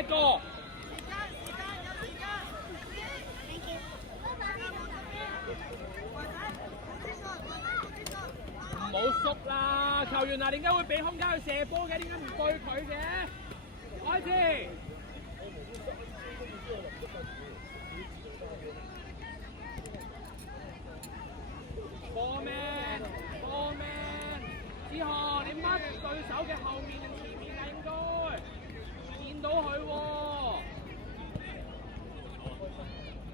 一個。唔好縮啦，球員啊，點解會俾空間去射波嘅？點解唔對佢嘅？開始。Ball man，ball man， 志航，你掹對手嘅後面定前面啊？應該見到佢喎。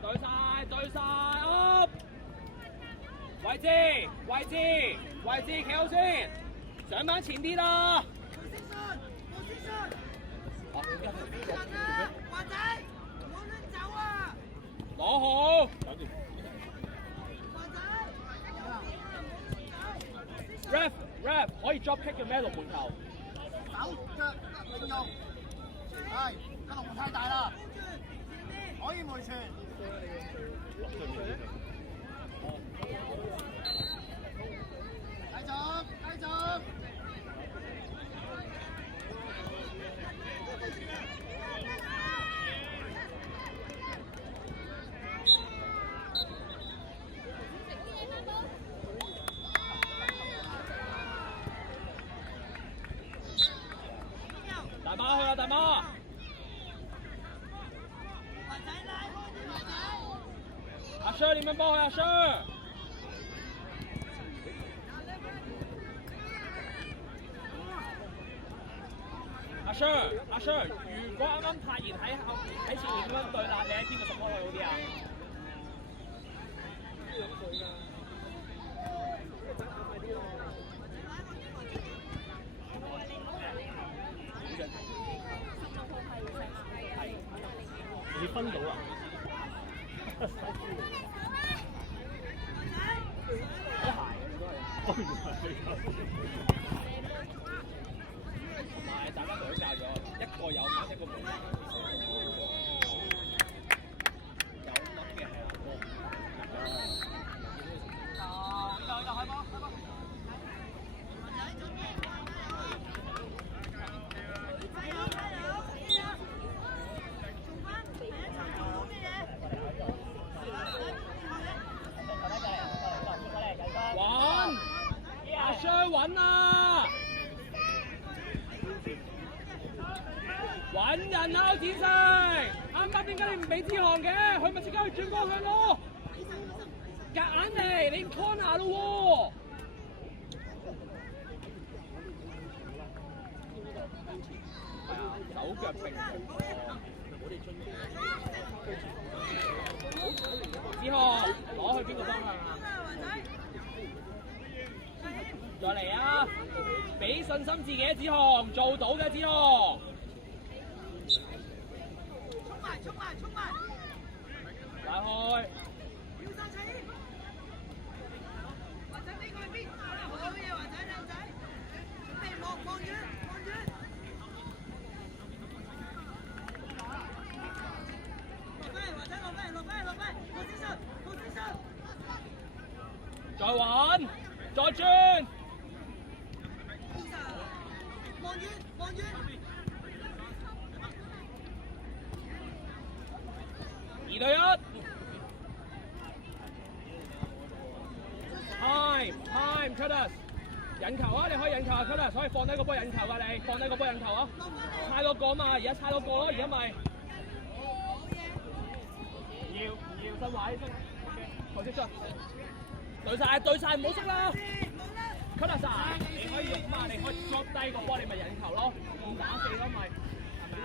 對晒 ，up！ 位置，企好先，上翻前啲啦。攞好。Ref 可以 drop kick 嘅咩？龍門球。手腳並用，係個龍門太大啦，可以回傳。繼續。大媽去啦，大媽！阿 Sir 點樣幫佢？阿 Sir， 阿 Sir， 如果啱啱泰然喺前面咁樣對啦，你喺邊度 support 佢好啲啊？你分到啦！一鞋都同埋大家隊教咗，一個有碼，一個冇碼。有粒嘅係阿哥。就開波。阿 Sir 揾啊！揾人啊，展世！啱啱點解你唔俾志航嘅？佢咪即刻去轉方向咯！夾硬嚟，你 corner 咯喎！手腳並志航攞去邊個方向啊？再嚟啊！俾信心自己，志航做到嘅，志航。衝埋！打開。華仔呢個係邊？好嘢，華仔靚仔。準備望遠。落飛，position。再揾，再轉。望遠。2對1。Time Curtis， 引球啊！你可以引球啊 ，Curtis 可以放低個波引球啊！你放低個波引球啊！猜多個嘛，而家猜多個咯，而家咪。要身位頭先出，對晒，唔好縮啦 ！Curtis， 你可以用嘛，你可以 drop 低個波，你咪引球咯，5打4咯咪。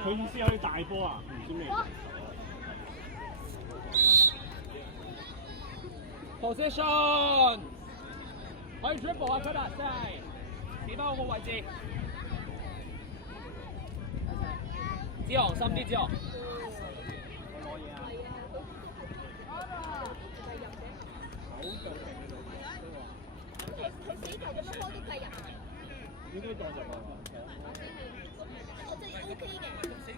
佢意思可以大波啊？唔知咩。Position 可以 dribble 啊 ，Curtis 真係企翻好個位置。志航深啲，志航。佢死球咁樣波都計入。應該當入啊！我真係 OK 嘅。死球都係死球。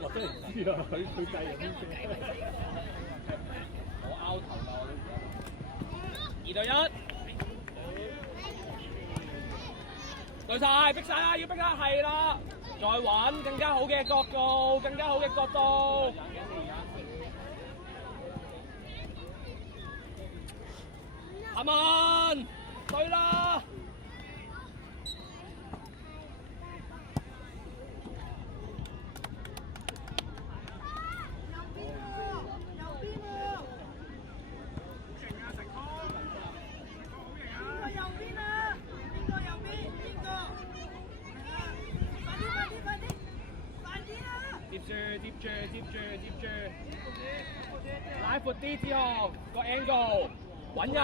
我真係唔知啊！佢計人先計。我拗頭㗎，我都2對1。對晒，逼晒啦，要逼啦，係啦，再揾更加好嘅角度，更加好嘅角度。阿文，對啦。接住，拉闊啲之後個 angle， 揾人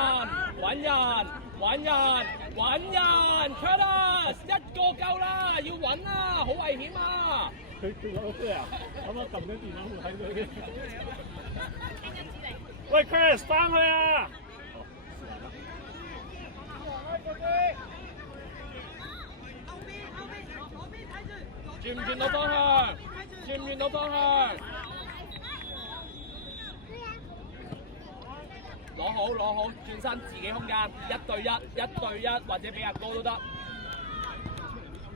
，Curtis 一個夠啦，要揾啊，好危險啊！佢攞飛啊！啱啱撳緊電話會睇佢嘅。喂 ，Chris 翻去啊！轉唔轉到方向？轉唔轉到方向？攞好，轉身自己空間，1對1或者比阿哥都得。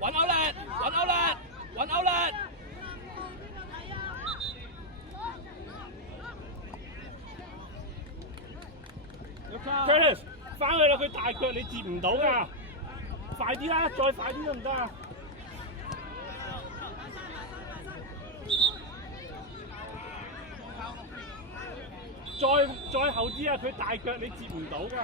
揾歐力！Curtis 翻去啦，佢大腳你接唔到㗎，快啲啦，再快啲得唔得啊？再後啲啊！佢大腳你接唔到㗎。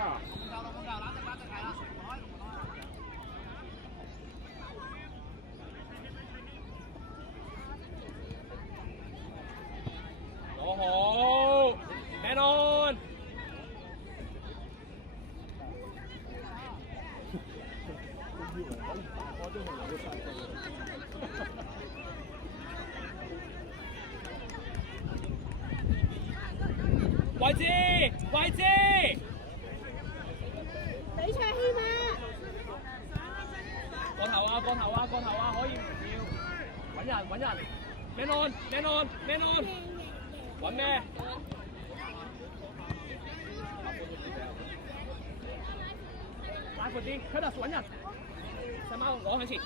攞好 ，Man on！ 位置，比賽牽啊！個頭啊，可以唔要？揾人 ，Man on！ 揾咩？拉闊啲 ，Curtis 揾人，細貓攞向前，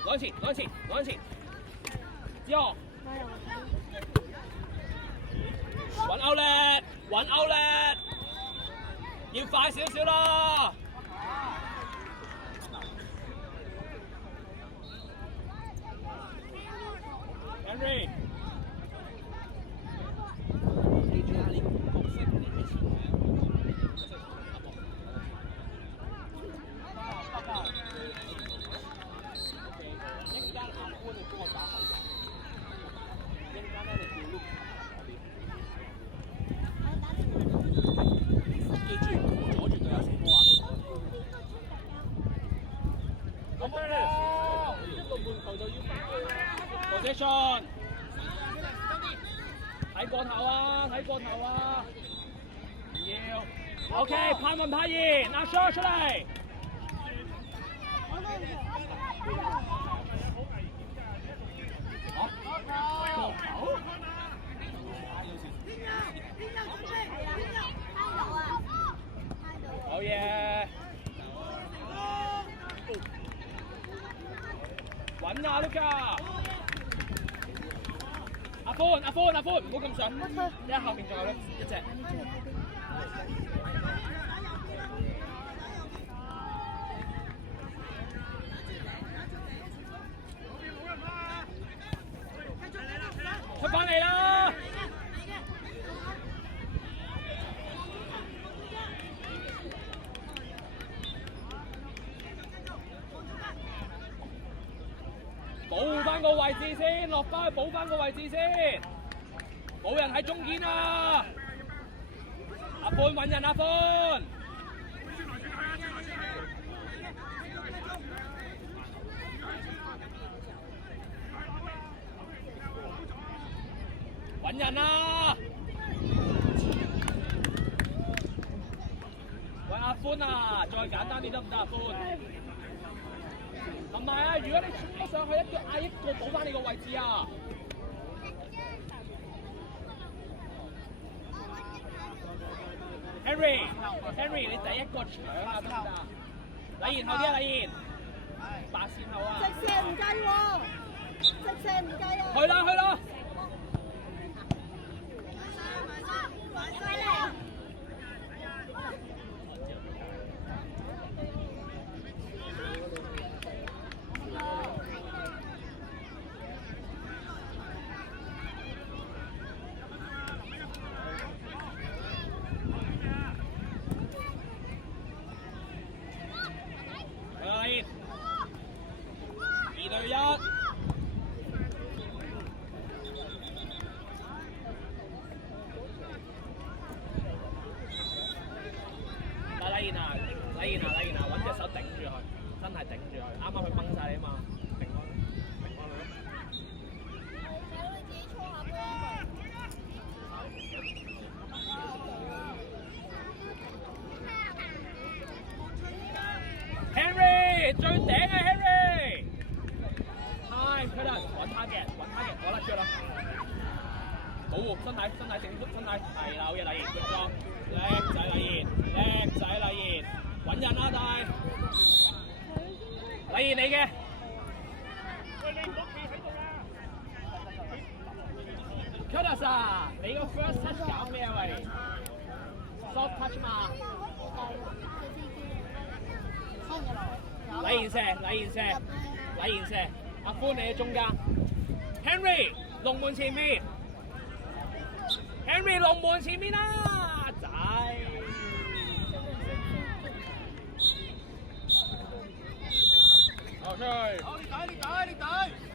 之後揾歐力，要快少少啦。Henry， 記住啊！你角色你喺前面。一陣間阿官你幫我打後人，一陣間咧你叫 Luke 記住阻住隊友成波啊！咁咧，一個半球就要翻去啦。Position， 睇個頭啊！唔要。OK， 派1派2，阿 Shaw 出嚟。好嘢！揾啊 Luka！ 阿歡，唔好咁上，因為後面仲有一隻。出返嚟啦！保護翻個位置先，落翻去補翻個位置先。冇人喺中間啊！阿歡揾人，阿歡。揾人啊！喂，阿歡啊，再簡單啲得唔得？阿歡。同埋啊，如果你衝上去一腳嗌一個補翻你個位置啊！Henry， 你第一個搶啊，得唔得？禮賢後啲啊，禮賢。白線後啊！直射唔計喎，直射唔計啊！去啦去啦！2對1。禮賢揾隻手頂住佢，真係頂住佢，啱啱佢掹晒你啊嘛，頂開佢咯。Henry 最頂啊 Henry！ 係佢啦，揾他嘅，我甩出啦。保護身體整身體，係啦，好嘢禮賢，good job，叻仔禮賢，揾人啦大，禮賢你嘅。喂，你唔好企喺度啦。Curtis 啊，你個 first touch 搞咩啊喂 ？soft touch 嘛。禮賢射，阿歡你喺中間 ，Henry 龍門前面 ，Henry 龍門前面啦，仔，好出去。好，你打。